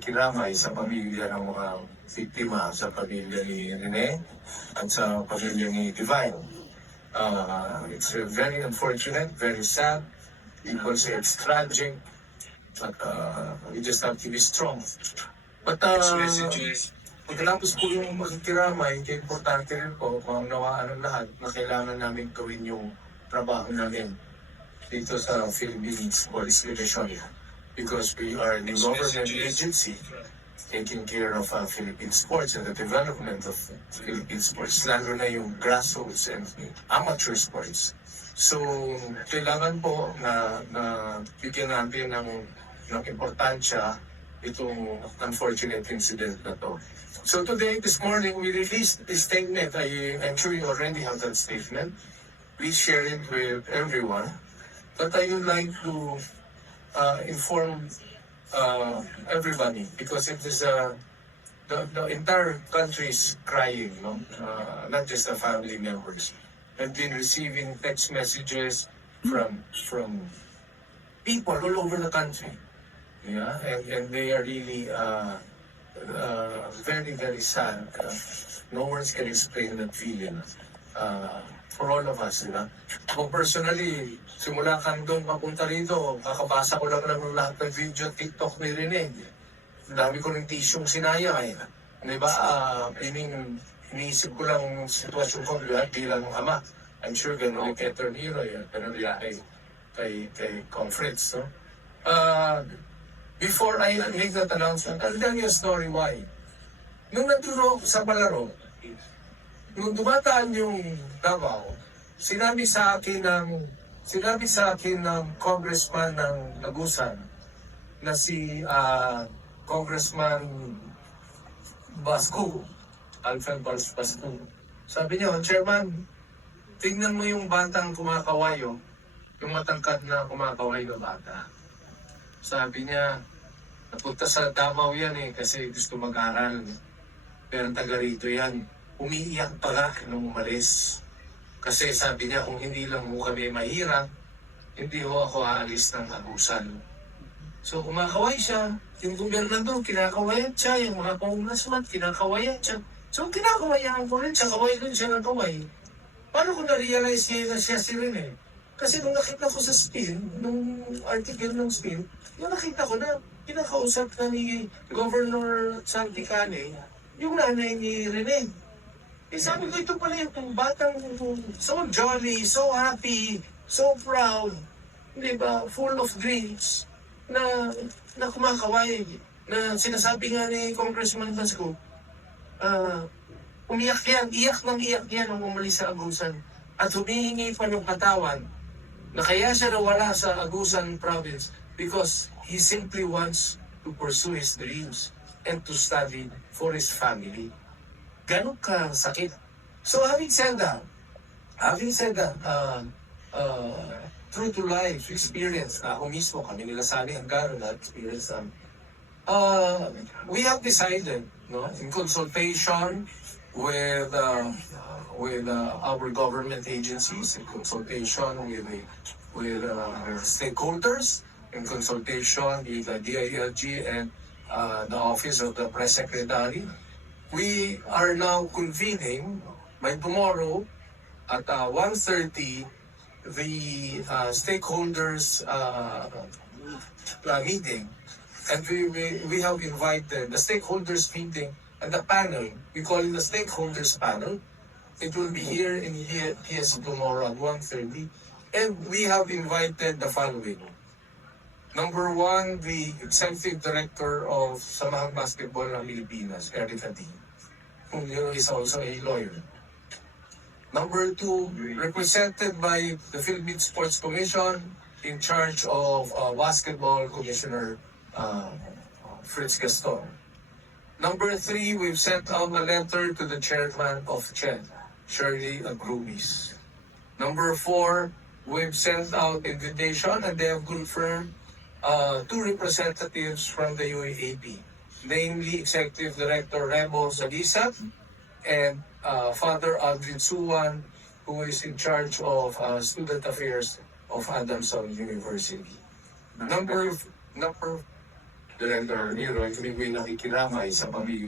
kiramay sa pamilya ng mga biktima, sa pamilya ni Rene at sa pamilya ni Divine. It's very unfortunate, very sad. People say it's tragic, but we just have to be strong. But pagkatapos po yung magkiramay, importante rin po kung nawaan ng lahat na kailangan namin gawin yung trabaho namin dito sa Philippines Police Division, because we are the government agency taking care of Philippine sports and the development of Philippine sports, lalo na yung grassroots and amateur sports. So, kailangan po na bigyan natin ng importansya itong unfortunate incident na to. So today, this morning, we released a statement. I'm sure you already have that statement. Please share it with everyone. But I would like to inform everybody, because it is the entire country is crying, no? Not just the family members. I've been receiving text messages from people all over the country. Yeah, and they are really very, very sad. No words can explain that feeling. For all of us, diba? Ako personally, simula kan doon papunta rito, kakabasa ko lang ng lahat ng video at TikTok ni Rene. Dami ko ng tisyong sinayang eh. Diba? Iniisip ko lang yung sitwasyon ko bilang ama. I'm sure gano'n kay Torniro, gano'n kay Conference, no? Before I make that announcement, I'll tell you a story why. Nung nandun sa palaro, nung dumataan yung Davao, sinabi sa akin ng congressman ng Agusan na si Congressman Basco, Alfred Basco. Sabi niya, Chairman, tingnan mo yung batang kumakawayo, yung matangkad na kumakaway na bata. Sabi niya, napunta sa Davao yan kasi gusto mag-aral. Pero taga rito yan. Umiiyak pa nga nung umalis. Kasi sabi niya, kung hindi lang mo kami mahirap, hindi ho ako aalis ng Agusan. So kumakaway siya. Yung gobernador, kinakawayan siya. Yung mga congressman, kinakawayan siya. So kinakawayan ko rin siya. Kaway rin siya ng kaway. Paano ko na-realize niya na siya si Rene? Kasi nung nakita ko sa spin, nung article ng spin, yung nakita ko na kinakausap na ni Governor Santicane, yung nanay ni Rene. Sabi ko, ito pala yung batang so jolly, so happy, so proud, di ba, full of dreams, na kumakaway, na sinasabi nga ni Congressman Basco, umiyak yan nung umalis sa Agusan, at humihingi pa ng katawan, na kaya siya nawala sa Agusan province because he simply wants to pursue his dreams and to study for his family. Ganon ka sakit. So having said that, true to life experience na ako mismo, kami nila Sani Angaro na experience namin, we have decided, no, in consultation with our government agencies, in consultation with stakeholders, in consultation with the DILG and the Office of the Press Secretary. We are now convening by tomorrow at 1:30 the stakeholders meeting, and we have invited the stakeholders meeting and the panel. We call it the stakeholders panel. It will be here in PSC tomorrow at 1:30. And we have invited the following. Number one, the Executive Director of Samahang Basketball ng Pilipinas, Eric Adi, who is also a lawyer. Number two, represented by the Philippine Sports Commission in charge of Basketball Commissioner Fritz Gaston. Number three, we've sent out a letter to the chairman of CHED, Shirley Agrumis. Number four, we've sent out invitation and they have confirmed two representatives from the UAAP, namely Executive Director Remo Zagisat and Father Aldrin Suwan, who is in charge of student affairs of Adamson University. Number Director Leroy, kami po'y nakikiramay sa pamilya